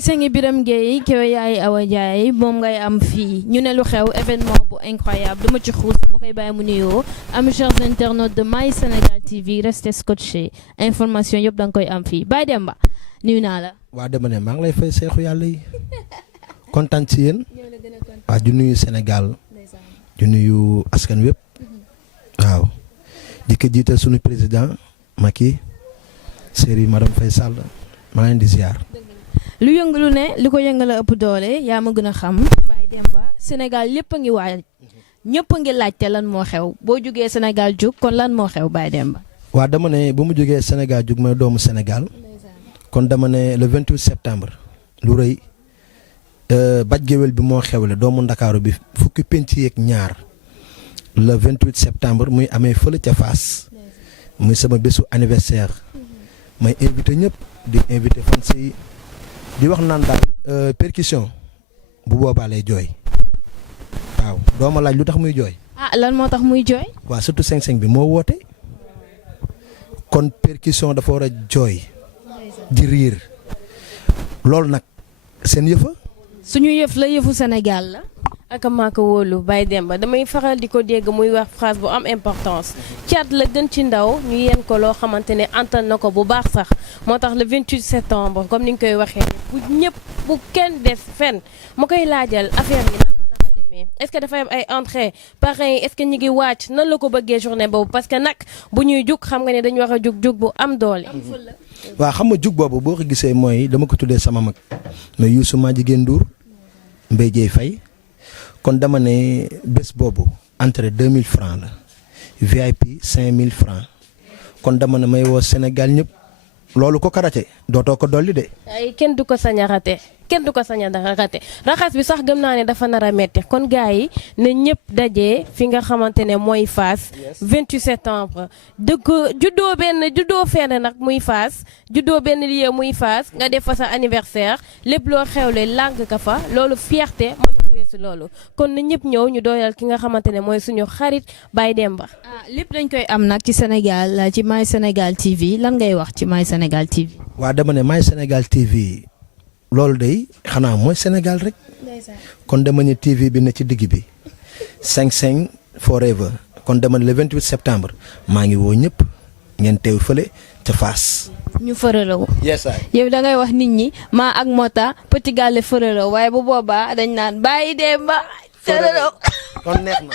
Seng Biram Gueye kew yaay Awa Ndiaye moom ngay am fii ñu ne lu xew événement bu incroyable dama ci xuus dama koy bàyyi mu nuyoo am chers internautes de My Sénégal TV restez scotché information yëpp da nga koy am fii Baye Demba nuyu naa la. waa dama ne maa ngi lay fay seexu yàlla yi kontaan ci yéen waa di nuyu Sénégal di nuyu askan wépp waaw di ko jiital suñu président Macky Serigne Madame Faye Sall maa leen di ziar. lu yëngalu ne li ko yëngala ëpp doole yaa ma gën a xam Baye Demba Sénégal yëpp a ngi waaj ñëpp a ngi laajte lan moo xew boo jógee Sénégal jug kon lan moo xew Baye Demba. waa dama ne bu mu jógee Sénégal jug mooy doomu Sénégal kon dama ne le 28 septembre lu rëy baj géwél bi moo xewle doomu Ndakaaru bi fukki penc yeeg ñaar le 28 septembre muy amee fële ca Fass muy sama bésu anniversaire may invité ñëpp di invité fan si di wax naan daal percussion bu boobaa lay jooy waaw dooma laaj lu tax muy jooy. ah lan moo tax muy jooy. waaw surtout 5-5 bi moo woote kon percussion dafa war a jooy di riir loolu nag seen yëfa. suñu yëf la yëfu Sénégal la. ak maa ko wóolu Baye Demba damay faral di ko dégg muy wax phrase bu am importance caat la gën ci ndaw ñu yeen ko loo xamante ne antan na ko bu baax sax moo tax le 28 septembre comme ni ñu koy waxee bu ñëpp bu kenn des fenn ma koy laajal affaire yi nan la naka demee est-ce que dafay am ay entrée parrain yi est-ce que ñu ngi wàcc nan la ko bëggee journée boobu parce que nag bu ñuy jug xam nga ne dañu war a jug bu am doole. waaw xam nga jug boobu boo ko gisee mooy dama ko tuddee sama mag mais Youssou Madjiguène Ndour Mbaye Dieye Faye kon dama ne bés boobu entrée 2000 francs la VIP 5000 francs kon dama ne may woo Sénégal ñëpp loolu ko karate dootoo ko dolli de. ay kenn du ko sañ a rate kenn du ko sañ a rate raxas bi sax gëm naa ne dafa nar a metti kon gars yi ne ñëpp dajee fi nga xamante ne mooy Fass 28 septembre dëkk juddoo fenn nag muy Fass juddoo benn lieu muy Fass nga def fa sa anniversaire lépp loo xewle làng ka fa loolu fierté mënul weesu loolu kon na ñëpp ñëw ñu dooleel ki nga xamante ne mooy suñu xarit Baye Demba. lépp dañ koy am nag ci Sénégal ci My Sénégal TV lan ngay wax ci My Sénégal TV. waa dama ne My Sénégal TV loolu day xanaa mooy Sénégal rek kon dama ne TV bi ne ci digg bi 5-5 forever kon dama ne le 28 septembre maa ngi woo ñëpp ngeen teew fële ca Fass. ñu fërëlaw. yes sir. yow da ngay wax nit ñi maa ak Mota Petit Gallé fërëlaw waaye bu boobaa dañ naan Baye Demba fërëlaw. kon neex na.